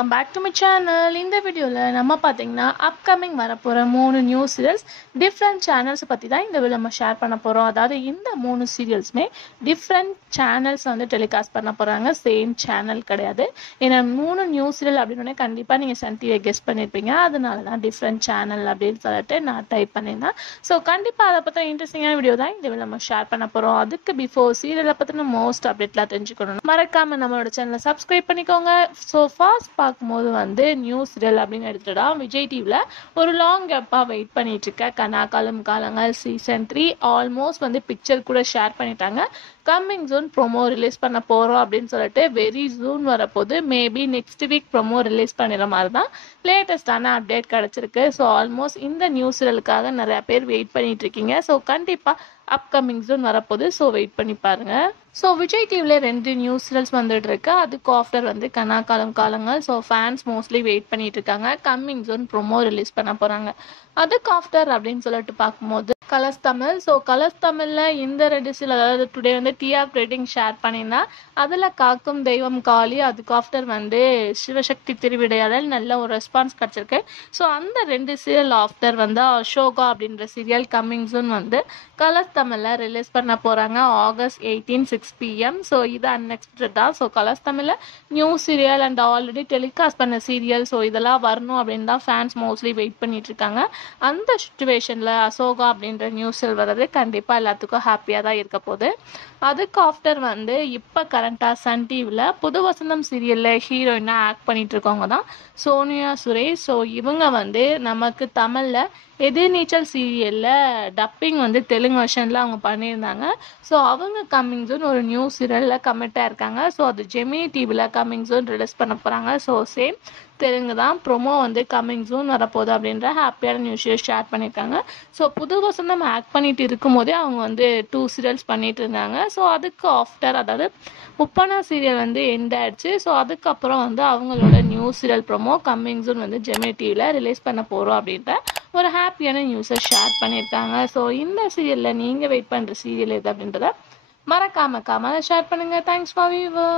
Welcome back to my channel. In the video la நம்ம பாத்தீங்கன்னா upcoming வரப்போற மூணு நியூ சீரியல்ஸ் டிஃபரண்ட் சேனல்ஸ் பத்தி தான் இந்த வீடியோல நம்ம ஷேர் பண்ண போறோம். அதாவது இந்த மூணு சீரியல்ஸ்மே டிஃபரண்ட் சேனல்ஸ் வந்து டெலிகாஸ்ட் பண்ண போறாங்க. சேம் சேனல் கிடையாது. ஏன்னா மூணு நியூ சீரியல் அப்படினே கண்டிப்பா நீங்க சன் டிவியை கெஸ் பண்ணிருப்பீங்க. அதனால தான் டிஃபரண்ட் சேனல் அப்படினு சொல்லிட்டு நான் டைப் பண்ணிருந்தேன். சோ கண்டிப்பா அத பத்தின இன்ட்ரஸ்டிங்கான வீடியோ தான் இந்த வீடியோல நம்ம ஷேர் பண்ண போறோம். அதுக்கு பிஃபோர் சீரியலை பத்தின மோஸ்ட் அப்டேட்லாம் தெரிஞ்சுக்கணும் மறக்காம நம்மளோட சேனலை சப்ஸ்கிரைப் பண்ணிக்கோங்க. ஸோ ஃபாஸ்ட் பார்க்கும்போது வந்து நியூ சீரியல் அப்படின்னு எடுத்துட்டா விஜய் டிவியில் ஒரு லாங் கேப்பாக வெயிட் பண்ணிட்டு இருக்க கனாக்காலம் காலங்கள் சீசன் 3 ஆல்மோஸ்ட் வந்து பிக்சர் கூட ஷேர் பண்ணிட்டாங்க. கம்மிங் ஜூன் ப்ரோமோ ரிலீஸ் பண்ண போகிறோம் அப்படின்னு சொல்லிட்டு வெரி ஜூன் வரப்போது maybe next week promo release பண்ணிடுற மாதிரி தான் லேட்டஸ்டான அப்டேட் கிடச்சிருக்கு. ஸோ ஆல்மோஸ்ட் இந்த நியூ சீரியலுக்காக நிறையா பேர் வெயிட் பண்ணிட்டு இருக்கீங்க. ஸோ கண்டிப்பாக அப்கமிங் ஜூன் வரப்போது. ஸோ வெயிட் பண்ணி பாருங்க. ஸோ விஜய் டிவியில் 2 நியூ சீரியல்ஸ் வந்துட்டு இருக்கு. அதுக்கு ஆஃப்டர் வந்து கனாக்காலம் காலங்கள். ஸோ ஃபேன்ஸ் மோஸ்ட்லி வெயிட் பண்ணிட்டு இருக்காங்க. கம்மிங் ஜூன் ப்ரோமோ ரிலீஸ் பண்ண போறாங்க. அதுக்கு ஆஃப்டர் அப்படின்னு சொல்லிட்டு பார்க்கும்போது கலர்ஸ் தமிழ். ஸோ கலர்ஸ் தமிழ்ல இந்த 2 சீரியல் அதாவது டுடே வந்து டிஆர் ரேட்டிங் ஷேர் பண்ணியிருந்தா அதில் காக்கும் தெய்வம் காளி அதுக்கு ஆஃப்டர் வந்து சிவசக்தி திருவிடையாடல் நல்ல ஒரு ரெஸ்பான்ஸ் கிடச்சிருக்கு. ஸோ அந்த 2 சீரியல் ஆஃப்டர் வந்து அசோகா அப்படின்ற சீரியல் கம்மிங் ஜூன் வந்து கலர்ஸ் தமிழில் ரிலீஸ் பண்ண போகிறாங்க ஆகஸ்ட் 18 6 PM. ஸோ இது அன்எக்ஸ்பெக்டட் தான். ஸோ கலர்ஸ் தமிழில் new serial and already telecast பண்ண சீரியல் ஸோ இதெல்லாம் வரணும் அப்படின்னு தான் ஃபேன்ஸ் மோஸ்ட்லி வெயிட் பண்ணிட்டு இருக்காங்க. அந்த சுச்சுவேஷனில் அசோகா அப்படின்ற நியூ சீரியல் வர்றது கண்டிப்பாக எல்லாத்துக்கும் ஹாப்பியாக தான் இருக்க போகுது. அதுக்கு ஆஃப்டர் வந்து இப்போ கரண்ட்டாக சன் டிவியில் புது வசந்தம் சீரியலில் ஹீரோயினாக ஆக்ட் பண்ணிட்டு இருக்கவங்க தான் சோனியா சுரேஷ். ஸோ இவங்க வந்து நமக்கு தமிழில் எதிர்நீச்சல் சீரியலில் டப்பிங் வந்து தெலுங்கு வெர்ஷனில் அவங்க பண்ணியிருந்தாங்க. ஸோ அவங்க கம்மிங் ஜூன் ஒரு நியூ சீரியலில் கமிட்டாக இருக்காங்க. ஸோ அது ஜெமினி டிவியில் கம்மிங் ஜூன் ரிலீஸ் பண்ண போகிறாங்க. ஸோ சேம் தெலுங்கு தான். ப்ரோமோ வந்து கம்மிங் ஜூன் வரப்போகுது அப்படின்ற ஹாப்பியான நியூஸை ஷேர் பண்ணியிருக்காங்க. ஸோ புது வசந்தம் ஆக்ட் பண்ணிட்டு இருக்கும் போதே அவங்க வந்து 2 சீரியல்ஸ் பண்ணிட்டு இருந்தாங்க. ஸோ அதுக்கு ஆஃப்டர் அதாவது முப்பனா சீரியல் வந்து எண்ட் ஆயிடுச்சு. ஸோ அதுக்கப்புறம் வந்து அவங்களோட new serial promo coming June வந்து ஜெமினி டிவியில் ரிலீஸ் பண்ண போகிறோம் அப்படின்ற ஒரு ஹாப்பியான நியூஸை ஷேர் பண்ணியிருக்காங்க. ஸோ இந்த சீரியலில் நீங்கள் வெயிட் பண்ணுற சீரியல் எது அப்படின்றத மறக்காம ஷேர் பண்ணுங்கள். Thanks for viewer.